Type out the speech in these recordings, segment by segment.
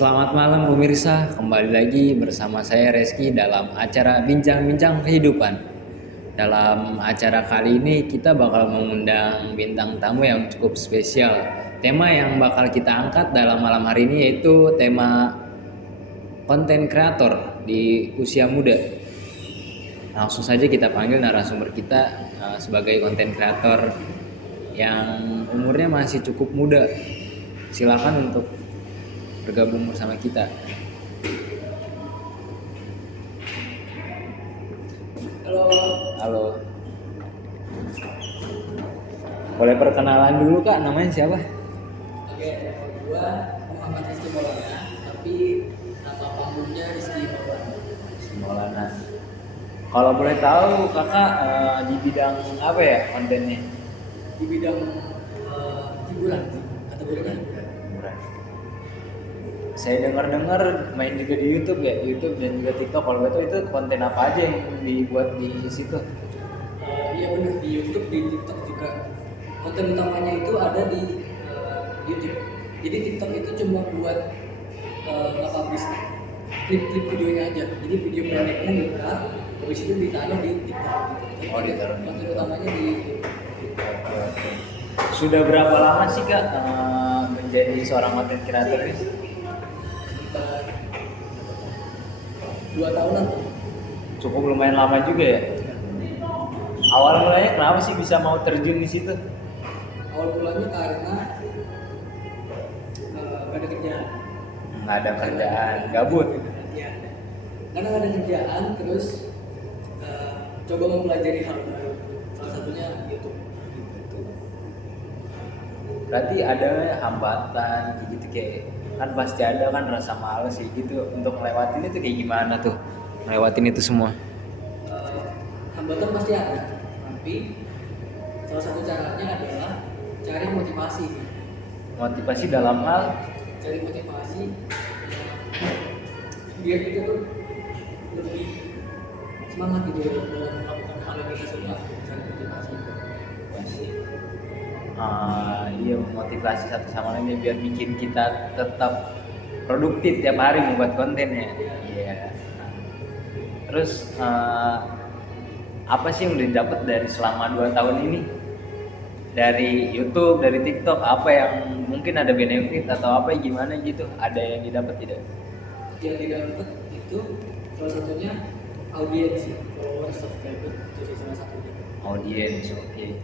Selamat malam pemirsa, kembali lagi bersama saya Reski dalam acara Bincang-Bincang Kehidupan. Dalam acara kali ini kita bakal mengundang bintang tamu yang cukup spesial. Tema yang bakal kita angkat dalam malam hari ini yaitu tema konten kreator di usia muda. Langsung saja kita panggil narasumber kita sebagai konten kreator yang umurnya masih cukup muda. Silakan untuk bergabung bersama kita. Halo. Halo. Boleh perkenalan dulu Kak, namanya siapa? Oke, nama gua Muhammad Rizky Maulana, tapi nama panggungnya Rizky Maulana. Maulana. Kalau boleh tahu Kakak di bidang apa ya kontennya? Di bidang hiburan, kategorinya. Hiburan. Saya dengar-dengar main juga di YouTube ya, YouTube dan juga TikTok. Kalau betul itu konten apa aja yang dibuat di situ? Iya benar, di YouTube, di TikTok juga. Konten utamanya itu ada di YouTube. Jadi TikTok itu cuma buat nge-publish klip-klip videonya aja. Jadi video pendeknya dibuka, habis itu ditaruh di TikTok. Oh, ditaruh. Konten utamanya di Oke. Sudah berapa lama sih Kak menjadi seorang konten kreator ini? sekitar 2 tahunan. Cukup lumayan lama juga ya. Awal mulanya kenapa sih bisa mau terjun di situ? Awal mulanya karena gak ada kerjaan. Nggak ada kerjaan, gabut. Ya. Karena gak ada kerjaan, terus coba mempelajari hal baru. Salah satunya YouTube. Berarti ada hambatan gitu kayak kan pasti ada kan rasa males sih gitu untuk ngelewatin itu kayak gimana tuh? Ngelewatin itu semua. Hambatan pasti ada, tapi salah satu caranya adalah cari motivasi. Motivasi dalam hal Cari motivasi biar kita tuh lebih semangat gitu dalam melakukan hal yang kita suka. Cari motivasi. iya motivasi satu sama lainnya biar bikin kita tetap produktif tiap hari membuat kontennya. Iya. Terus apa sih yang udah didapat dari selama 2 tahun ini? Dari YouTube, dari TikTok, apa yang mungkin ada benefit atau apa gimana gitu? Ada yang didapat tidak? Yang didapat itu salah satunya audiens, followers, subscriber, itu sih salah satunya. Audiens, oke. Ya.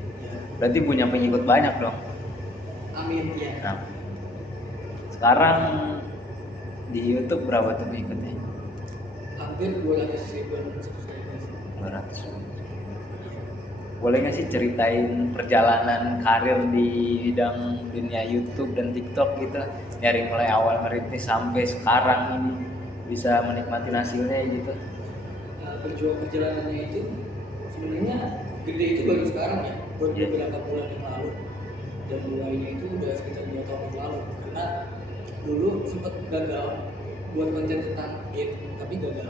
Berarti punya pengikut banyak dong. Amin ya. Nah, sekarang di YouTube berapa tuh pengikutnya? Hampir 200.000 subscribers. 200. Boleh nggak sih ceritain perjalanan karir di bidang dunia YouTube dan TikTok gitu, dari mulai awal merintis sampai sekarang ini bisa menikmati hasilnya gitu? Perjalanannya itu sebenarnya gede itu baru sekarang ya, baru beberapa bulan yang lalu, dan mulainya itu udah sekitar 2 tahun yang lalu. Karena dulu sempat gagal buat konten tentang game, tapi gagal.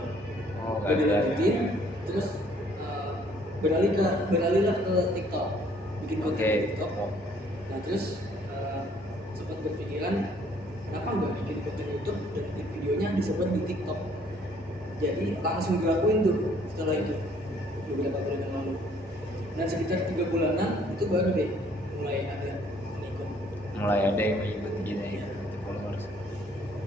Oh, Gak dilanjutin, terus beralihlah ke TikTok, bikin konten di TikTok. Nah terus sempat berpikiran kenapa nggak bikin konten YouTube dan bikin videonya disebar di TikTok. Jadi langsung dilakuin tuh setelah itu beberapa bulan yang lalu. Dan sekitar 3 bulanan itu baru deh mulai ada pengikut. Mulai ada yang mengikuti gitu ya, followers.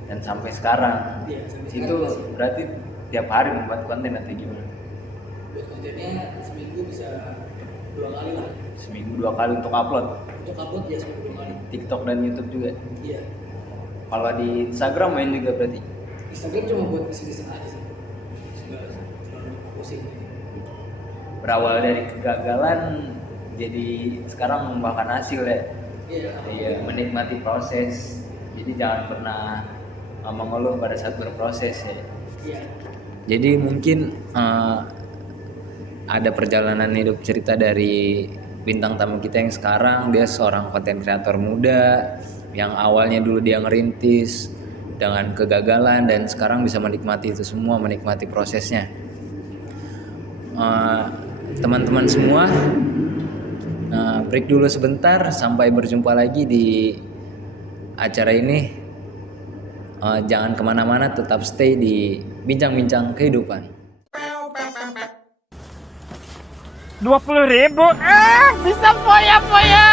Dan sampai sekarang Iya, sampai itu sekarang masih. berarti tiap hari membuat konten atau gimana? Buat kontennya seminggu bisa 2 kali lah. Seminggu 2 kali untuk upload Untuk upload ya seminggu 2 kali. TikTok dan YouTube juga. Iya. Kalau di Instagram main juga berarti. Instagram cuma buat bisnis aja sih. Nggak terlalu pusing. Berawal dari kegagalan jadi sekarang membuahkan hasil ya. Iya. Iya, menikmati proses. Jadi jangan pernah mengeluh pada saat berproses ya. Iya. Jadi mungkin ada perjalanan hidup cerita dari bintang tamu kita yang sekarang, dia seorang konten kreator muda yang awalnya dulu dia ngerintis dengan kegagalan dan sekarang bisa menikmati itu semua, menikmati prosesnya. Teman-teman semua, break dulu sebentar, sampai berjumpa lagi di acara ini. Jangan kemana-mana, tetap stay di bincang-bincang kehidupan. 20.000 bisa foya-foya.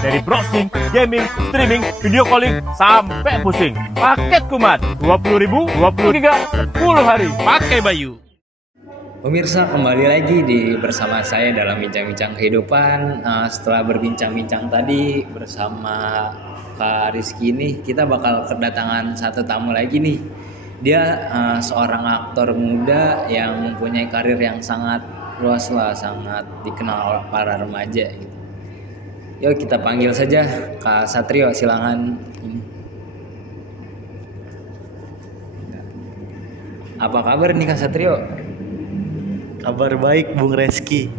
Dari browsing, gaming, streaming, video calling, sampai pusing. Paket kumat 20.000, 20 giga, 10 hari. Pakai Bayu. Pemirsa, kembali lagi bersama saya dalam bincang-bincang kehidupan. Setelah berbincang-bincang tadi bersama Kak Rizky ini, kita bakal kedatangan satu tamu lagi nih. Dia seorang aktor muda yang mempunyai karir yang sangat luas lah, sangat dikenal para remaja gitu. Yuk kita panggil saja Kak Satrio, silakan. Apa kabar nih Kak Satrio? Kabar baik Bung Reski.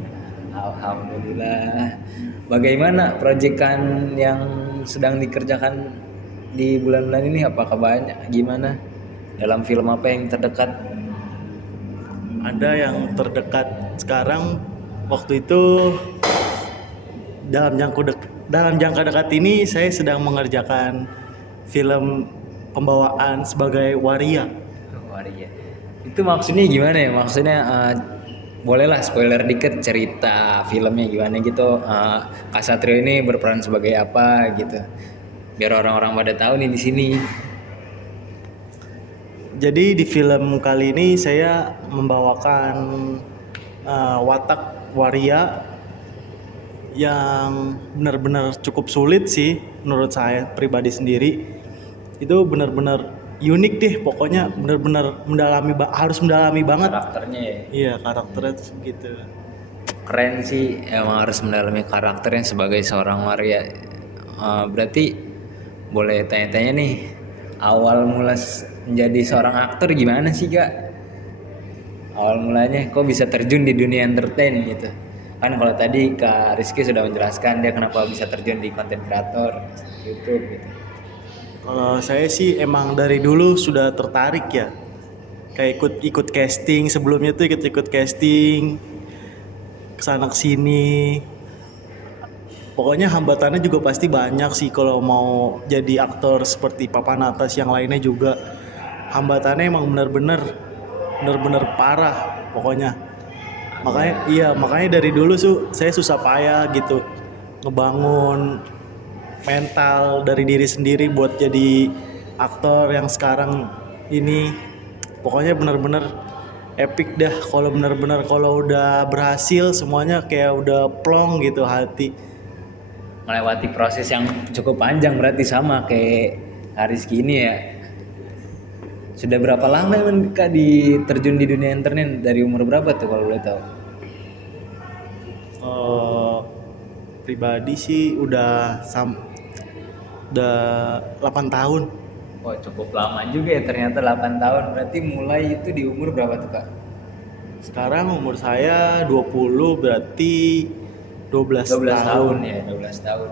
Alhamdulillah. Bagaimana proyekan yang sedang dikerjakan di bulan-bulan ini? Apakah banyak? Gimana? Dalam film apa yang terdekat? Ada yang terdekat sekarang, waktu itu dalam jangka dekat ini saya sedang mengerjakan film pembawaan sebagai waria. Waria. Itu maksudnya gimana ya? Maksudnya bolehlah spoiler dikit cerita filmnya gimana gitu. Kak Satrio ini berperan sebagai apa gitu. Biar orang-orang pada tahu nih di sini. Jadi di film kali ini saya membawakan watak waria yang benar-benar cukup sulit sih menurut saya pribadi sendiri. Itu benar-benar unik deh, pokoknya benar-benar harus mendalami banget Karakternya ya. Iya, karakternya tuh gitu. Keren sih, emang harus mendalami karakternya sebagai seorang waria. Berarti boleh tanya-tanya nih, awal mula menjadi seorang aktor gimana sih Kak? Awal mulanya kok bisa terjun di dunia entertain gitu? Kan kalau tadi Kak Rizky sudah menjelaskan dia kenapa bisa terjun di konten kreator YouTube gitu. Kalau saya sih emang dari dulu sudah tertarik ya, kayak ikut casting, sebelumnya tuh ikut casting kesana kesini. Pokoknya hambatannya juga pasti banyak sih kalau mau jadi aktor seperti papan atas yang lainnya juga. Hambatannya emang benar-benar parah pokoknya. Makanya dari dulu saya susah payah gitu ngebangun mental dari diri sendiri buat jadi aktor yang sekarang ini. Pokoknya benar-benar epic dah kalau udah berhasil, semuanya kayak udah plong gitu hati. Melewati proses yang cukup panjang berarti sama kayak Kak Rizky ini ya. Sudah berapa lama emang Kak terjun di dunia internet? Dari umur berapa tuh kalau boleh tahu? Pribadi sih udah 8 tahun. Oh cukup lama juga ya ternyata 8 tahun. Berarti mulai itu di umur berapa tuh Kak? Sekarang umur saya 20, berarti 12 tahun ya, 12 tahun.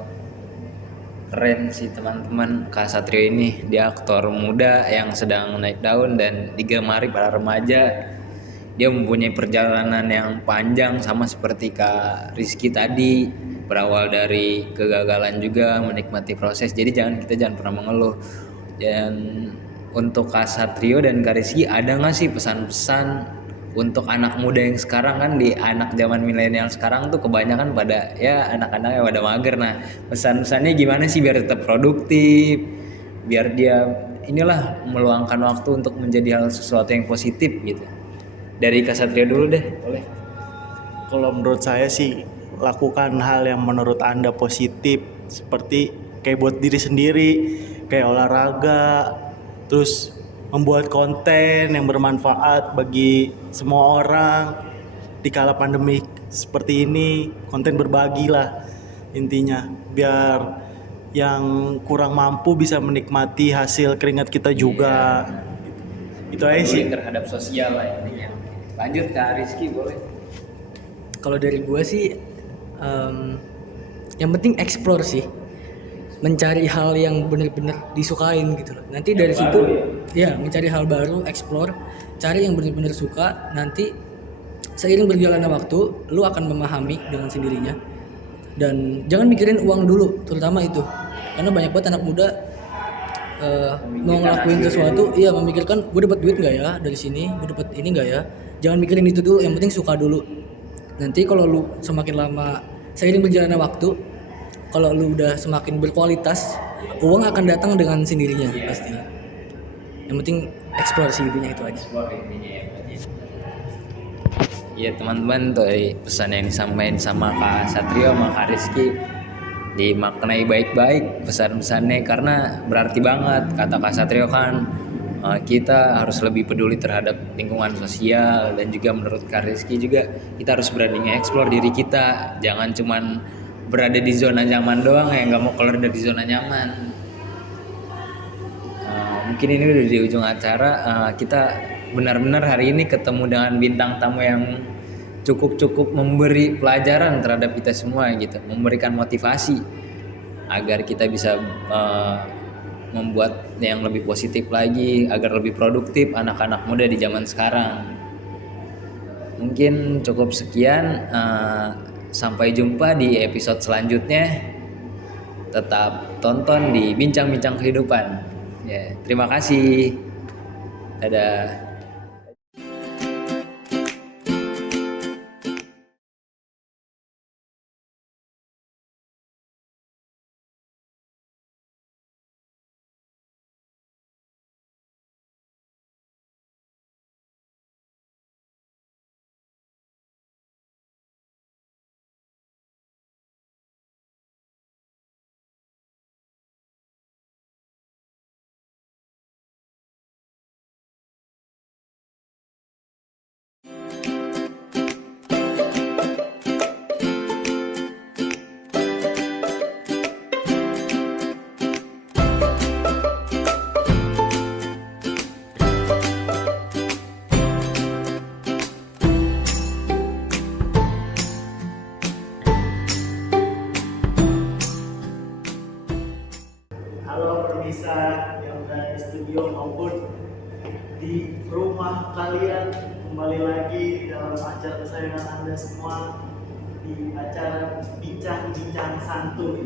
Keren sih teman-teman, Kak Satrio ini dia aktor muda yang sedang naik daun dan digemari para remaja. Dia mempunyai perjalanan yang panjang sama seperti Kak Rizky tadi, berawal dari kegagalan juga, menikmati proses. Jadi kita jangan pernah mengeluh. Dan untuk Kak Satrio dan Kak Rizky, ada nggak sih pesan-pesan untuk anak muda yang sekarang? Kan di anak zaman milenial sekarang tuh kebanyakan pada ya anak-anak yang pada mager. Nah pesan-pesannya gimana sih biar tetap produktif, biar dia inilah meluangkan waktu untuk menjadi sesuatu yang positif gitu. Dari Kak Satrio dulu deh, boleh. Kalau menurut saya sih lakukan hal yang menurut Anda positif, seperti kayak buat diri sendiri, kayak olahraga, terus membuat konten yang bermanfaat bagi semua orang di kala pandemi seperti ini. Konten berbagi lah intinya, biar yang kurang mampu bisa menikmati hasil keringat kita juga. Itu aja sih. Terhadap sosial lah intinya. Lanjut Kak Rizky, boleh. Kalau dari gue sih yang penting explore sih, mencari hal yang benar-benar disukain gitu loh. Nanti dari situ ya mencari hal baru, explore, cari yang benar-benar suka. Nanti seiring berjalannya waktu, lu akan memahami dengan sendirinya. Dan jangan mikirin uang dulu, terutama itu, karena banyak banget anak muda mau ngelakuin sesuatu, iya memikirkan gue dapat duit nggak ya dari sini, gue dapat ini nggak ya. Jangan mikirin itu dulu, yang penting suka dulu. Nanti kalau lu semakin lama seiring berjalannya waktu, kalau lu udah semakin berkualitas, uang akan datang dengan sendirinya pasti. Yang penting eksplorasi intinya itu aja. Iya teman-teman, tuh pesan yang disampaikan sama Kak Satrio sama Kak Rizky dimaknai baik-baik pesan-pesannya, karena berarti banget. Kata Kak Satrio kan kita harus lebih peduli terhadap lingkungan sosial, dan juga menurut Kak Rizky juga kita harus berani nge-explore diri kita, jangan cuman berada di zona nyaman doang ya, nggak mau keluar dari zona nyaman. Mungkin ini udah di ujung acara. Kita benar-benar hari ini ketemu dengan bintang tamu yang cukup memberi pelajaran terhadap kita semua gitu, memberikan motivasi agar kita bisa membuat yang lebih positif lagi, agar lebih produktif anak-anak muda di zaman sekarang. Mungkin cukup sekian, sampai jumpa di episode selanjutnya. Tetap tonton di Bincang-Bincang Kehidupan ya. Terima kasih, dadah. Halo pemirsa yang ada di studio maupun di rumah kalian, kembali lagi dalam acara kesayangan Anda semua di acara Bincang-Bincang Santuy.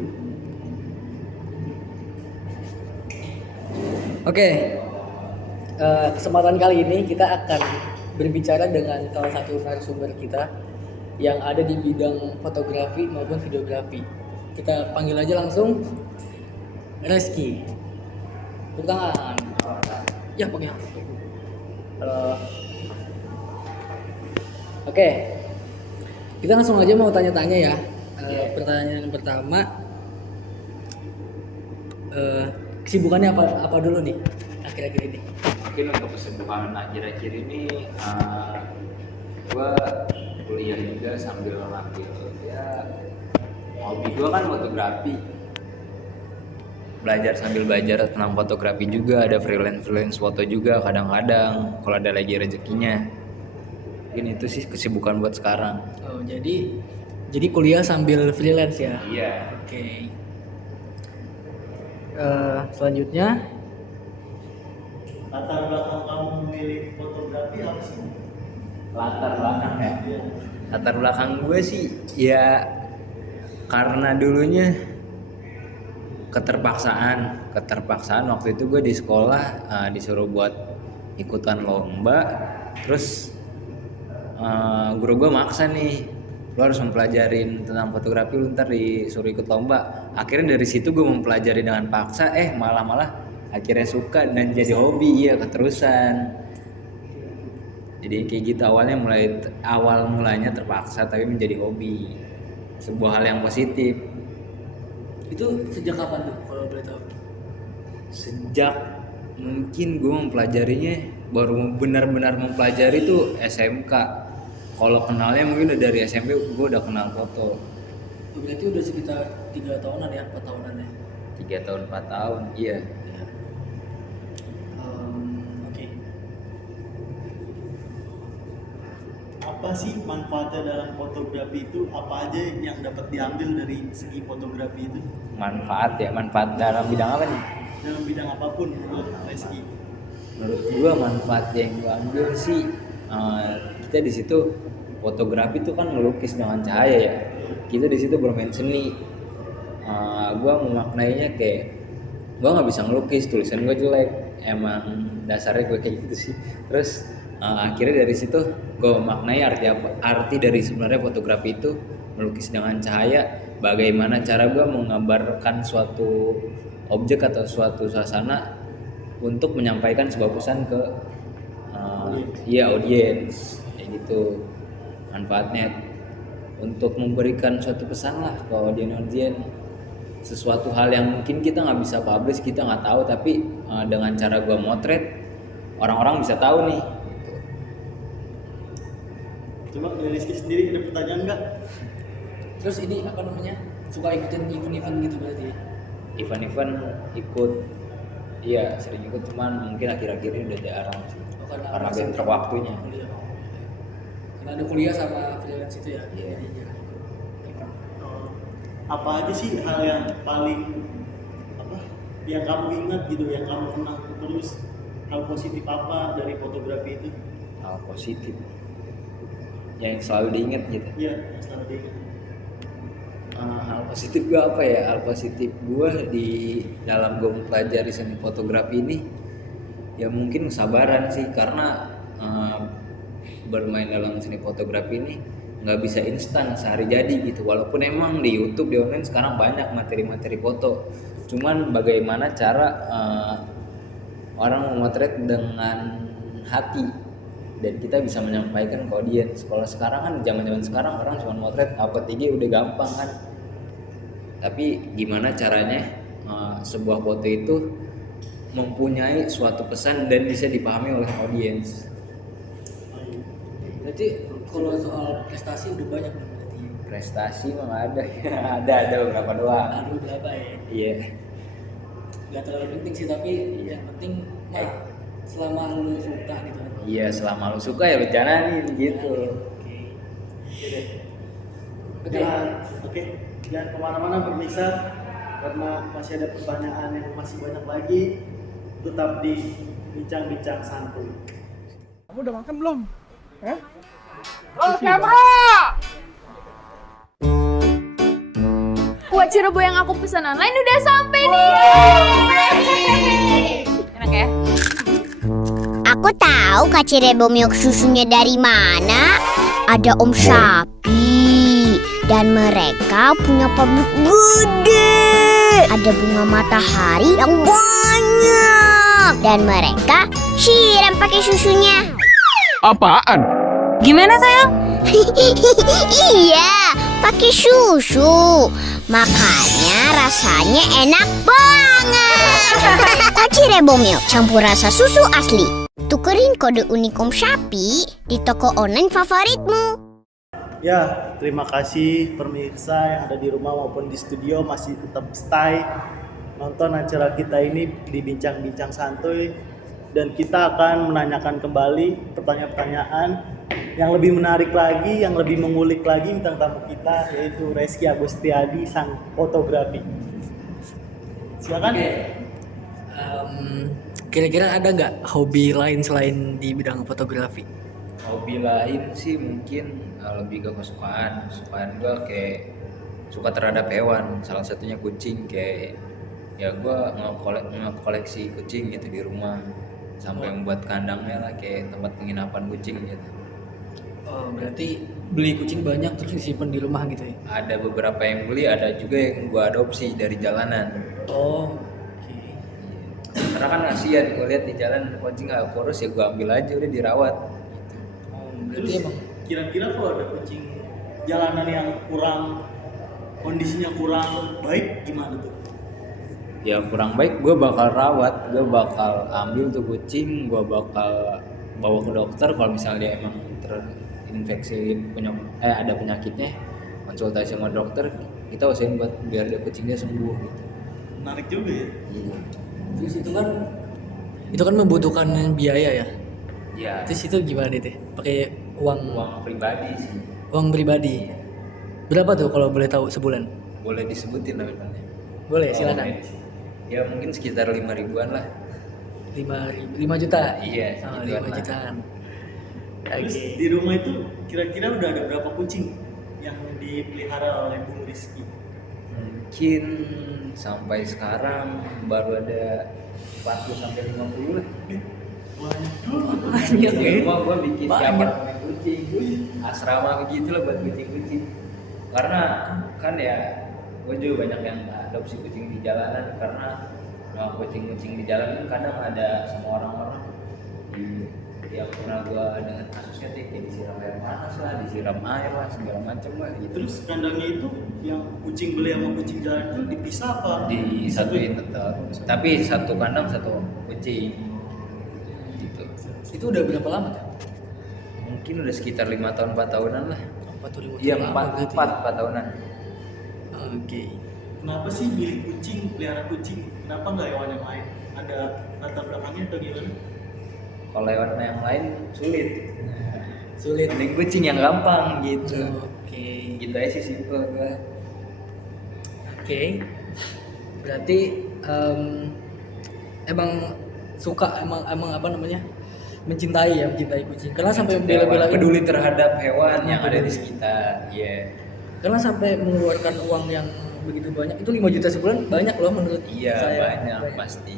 Oke, kesempatan kali ini kita akan berbicara dengan salah satu narasumber kita yang ada di bidang fotografi maupun videografi. Kita panggil aja langsung Rizky. Tepuk tangan. Ya, pakai HP. Oke. Kita langsung aja mau tanya-tanya ya. Pertanyaan pertama, kesibukannya apa dulu nih akhir-akhir ini? Mungkin untuk kesibukan akhir-akhir ini, gue kuliah juga sambil ngambil ya, hobi gue kan fotografi. Belajar sambil belajar tentang fotografi juga, ada freelance foto juga kadang-kadang kalau ada lagi rezekinya. Mungkin itu sih kesibukan buat sekarang. Oh, jadi kuliah sambil freelance ya? Iya. Oke. Selanjutnya, Latar belakang kamu memilih fotografi apa sih? Latar belakang ya. Latar belakang gue sih ya karena dulunya keterpaksaan waktu itu gue di sekolah disuruh buat ikutan lomba, terus guru gue maksa nih, lo harus mempelajarin tentang fotografi, lu ntar disuruh ikut lomba. Akhirnya dari situ gue mempelajari dengan paksa, malah akhirnya suka dan jadi hobi, ya keterusan. Jadi kayak gitu, awal mulanya terpaksa tapi menjadi hobi, sebuah hal yang positif. itu sejak kapan tuh kalau boleh tahu? Sejak mungkin gue mempelajarinya, baru benar-benar mempelajari tuh SMK. Kalau kenalnya mungkin udah dari SMP gue udah kenal foto. Berarti udah sekitar 3 tahunan ya, 4 tahunan ya? 3 tahun 4 tahun, iya. Oke. Apa sih manfaatnya dalam fotografi itu? Apa aja yang dapat diambil dari segi fotografi itu? Manfaat dalam bidang apa nih? Dalam bidang apapun menurut Rizky. Menurut gue manfaat yang gue ambil sih, kita di situ fotografi itu kan melukis dengan cahaya ya. Kita di situ bermain seni. Gue memaknainya kayak gue nggak bisa ngelukis, tulisan gue jelek, emang dasarnya gue kayak gitu sih. Terus akhirnya dari situ gue maknai arti dari sebenarnya fotografi itu melukis dengan cahaya, bagaimana cara gue menggambarkan suatu objek atau suatu suasana untuk menyampaikan sebuah pesan ke audiens kayak gitu. Manfaatnya untuk memberikan suatu pesan lah ke audiens, sesuatu hal yang mungkin kita nggak bisa publish, kita nggak tahu, tapi dengan cara gue motret orang-orang bisa tahu nih. Coba dari Rizky sendiri ada pertanyaan nggak? Terus ini apa namanya, suka ikutin event-event gitu berarti ya? Event-event ikut, iya sering ikut, cuman mungkin akhir-akhir ini udah jarang sih. Karena bentrok waktunya. Kuliah. Karena ada kuliah sama freelance itu ya. Iya. Jadinya. Apa aja sih hal yang paling yang kamu ingat gitu, yang kamu kenang terus, hal positif apa dari fotografi itu? Hal positif yang selalu diingat gitu. Iya, yang selalu diingat. Hal positif gue apa ya? Hal positif gue di dalam gue mempelajari seni fotografi ini ya mungkin kesabaran sih, karena bermain dalam seni fotografi ini nggak bisa instan sehari jadi gitu. Walaupun emang di YouTube, di online sekarang banyak materi-materi foto, cuman bagaimana cara orang memotret dengan hati dan kita bisa menyampaikan ke audiens. Kalau sekarang kan zaman-zaman sekarang orang cuma motret upload IG udah gampang kan, tapi gimana caranya sebuah foto itu mempunyai suatu pesan dan bisa dipahami oleh audiens. Berarti kalau soal prestasi udah banyak nih berarti. Prestasi mah nggak ada. ada beberapa doang. Ada berapa ya? Iya. Gak terlalu penting sih, tapi yang penting mah selama lu suka gitu. Iya, selama lu suka ya lu jalanin gitu. Oke. Jangan kemana-mana pemirsa, karena masih ada pertanyaan yang masih banyak lagi. Tetap di bincang-bincang santuy. Kamu udah makan belum? Hah? Kue Cirebo yang aku pesan online udah sampai nih. Enak ya? Aku tahu Kak Cirebo milk susunya dari mana. Ada Om Sapi dan mereka punya pabrik gede. Ada bunga matahari yang banyak dan mereka siram pakai susunya. Apaan? Gimana sayang? Iya, pakai susu. Makanya rasanya enak banget. Kak Cirebo milk campur rasa susu asli. Tukerin kode unik Om Sapi di toko online favoritmu. Ya, terima kasih pemirsa yang ada di rumah maupun di studio masih tetap stay nonton acara kita ini di Bincang-Bincang Santuy, dan kita akan menanyakan kembali pertanyaan-pertanyaan yang lebih menarik lagi, yang lebih mengulik lagi tentang tamu kita, yaitu Rizky Agustiadi, sang fotografi. Silakan. Kira-kira ada nggak hobi lain selain di bidang fotografi? Hobi lain sih mungkin lebih ke kesukaan gue, kayak suka terhadap hewan, salah satunya kucing. Kayak ya gue ngekoleksi kucing gitu di rumah, sampai membuat kandangnya lah, kayak tempat penginapan kucing gitu. Oh, berarti beli kucing banyak terus disimpan di rumah gitu ya? Ada beberapa yang beli, ada juga yang gue adopsi dari jalanan. Oh, Karena kan kasihan gue lihat di jalan kucing nggak kurus, ya gue ambil aja udah dirawat. berarti emang Kira-kira kalau ada kucing jalanan yang kondisinya kurang baik, gimana tuh? Ya kurang baik gue bakal rawat, gue bakal ambil tuh kucing, gue bakal bawa ke dokter. Kalau misalnya dia emang terinfeksi ada penyakitnya, konsultasi sama dokter, kita usahain buat biar dia kucingnya sembuh gitu. Menarik juga ya. Iya. terus itu kan membutuhkan biaya ya. Ya, Terus itu gimana deh? Pakai uang pribadi sih. uang pribadi. Berapa tuh kalau boleh tahu sebulan? Boleh disebutin lah namanya. Boleh, silakan. Ya mungkin sekitar 5.000-an lah. 5 juta. Iya, Oh, segituan 5 lah. jutaan. Terus di rumah itu kira-kira udah ada berapa kucing yang dipelihara oleh Bung Rizky? Mungkin sampai sekarang baru ada 40 sampai 50 lah. Banyak ya. Gua bikin Banyak. kamar main kucing, asrama begitu lah buat kucing-kucing. Karena kan ya gue juga banyak yang adopsi kucing di jalanan karena kucing-kucing di jalanan kadang ada sama orang-orang yang pernah gue dengan kasusnya kayak disiram air panas lah, disiram air lah, segala macam lah gitu. Terus kandangnya itu yang kucing beli sama kucing jalan itu dipisah apa? Disatuin tetap, tapi satu kandang satu kucing gitu. Itu udah berapa lama kan? Mungkin udah sekitar 5 tahun 4 tahunan lah. 4 tahun Iya, lama berarti. 4 tahunan. Oke. Kenapa sih milih kucing, pelihara kucing? Kenapa nggak hewan yang lain? Ada latar belakangnya atau gimana? Kalau hewan yang lain sulit. Sulit. Mending kucing yang gampang gitu. Oke. Gitu aja sih simple gue. Oke. Berarti emang suka emang apa namanya? Mencintai kucing. Karena sampai bela-belain peduli terhadap hewan yang ada di Peduli. sekitar. Iya. Karena sampai mengeluarkan uang yang begitu banyak. Itu 5 juta sebulan banyak loh menurut Iya, saya. banyak pasti.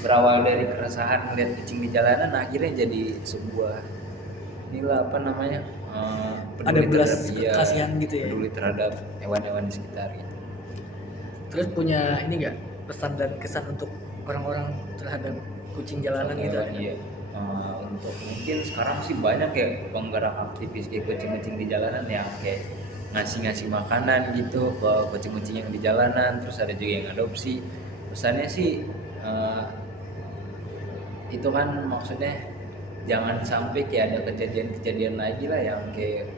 Berawal dari keresahan melihat kucing di jalanan akhirnya jadi sebuah inilah apa namanya? Ada belas iya, kasihan gitu ya. Peduli terhadap hewan-hewan di sekitar gitu. Terus punya ini enggak pesan dan kesan untuk orang-orang terhadap kucing jalanan gitu? Iya. Untuk mungkin sekarang sih banyak ya penggerak aktivis kayak kucing-kucing di jalanan yang kayak ngasih makanan gitu ke kucing-kucing yang di jalanan, terus ada juga yang adopsi. Pesannya sih itu kan maksudnya jangan sampai kayak ada kejadian-kejadian lagi lah yang kayak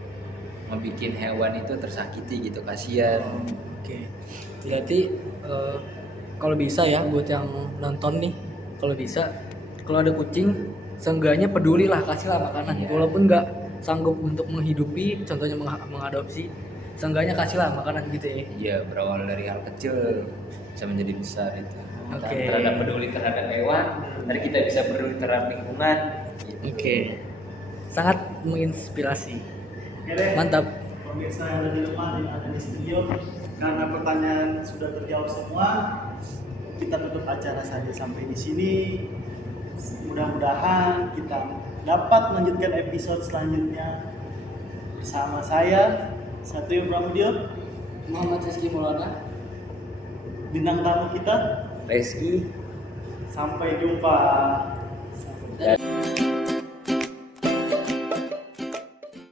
ngebikin hewan itu tersakiti gitu, kasihan. Oke. Berarti kalau bisa ya buat yang nonton nih, kalau bisa kalau ada kucing seenggaknya pedulilah, kasihlah makanan. Iya. Walaupun nggak sanggup untuk menghidupi, contohnya mengadopsi, seenggaknya kasihlah makanan gitu ya. Iya, berawal dari hal kecil bisa menjadi besar itu. Oke. Terhadap peduli terhadap hewan, dari kita bisa peduli terhadap lingkungan. Gitu. Oke. Sangat menginspirasi. Oke deh. Mantap. Pemirsa yang ada di rumah dan ada di studio, karena pertanyaan sudah terjawab semua, kita tutup acara saja sampai di sini. Mudah-mudahan kita dapat melanjutkan episode selanjutnya bersama saya Satrio Pramudio, Muhammad Rizky Maulana. bintang tamu kita. Reski Sampai jumpa. Dan